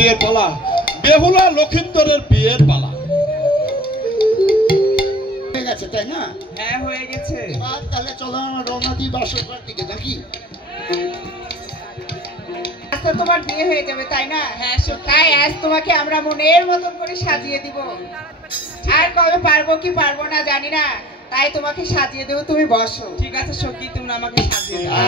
বিয়ের পালা, বেহুলা লক্ষিন্দরের বিয়ের পালা হয়ে গেছে তাই না? হ্যাঁ হয়ে গেছে। তাহলে চলো আমরা রওনা দিই বাসরঘর দিকে নাকি? আজ তো তোমার বিয়ে হয়ে যাবে তাই না? হ্যাঁ তাই আজ তোমাকে আমরা মনের মতন করে সাজিয়ে দিব। আর কবে পারবো কি পারবো না জানি না, তাই তোমাকে সাজিয়ে দেবো, তুমি বসো। ঠিক আছে সখী, তুমি আমাকে সাজিয়ে দাও।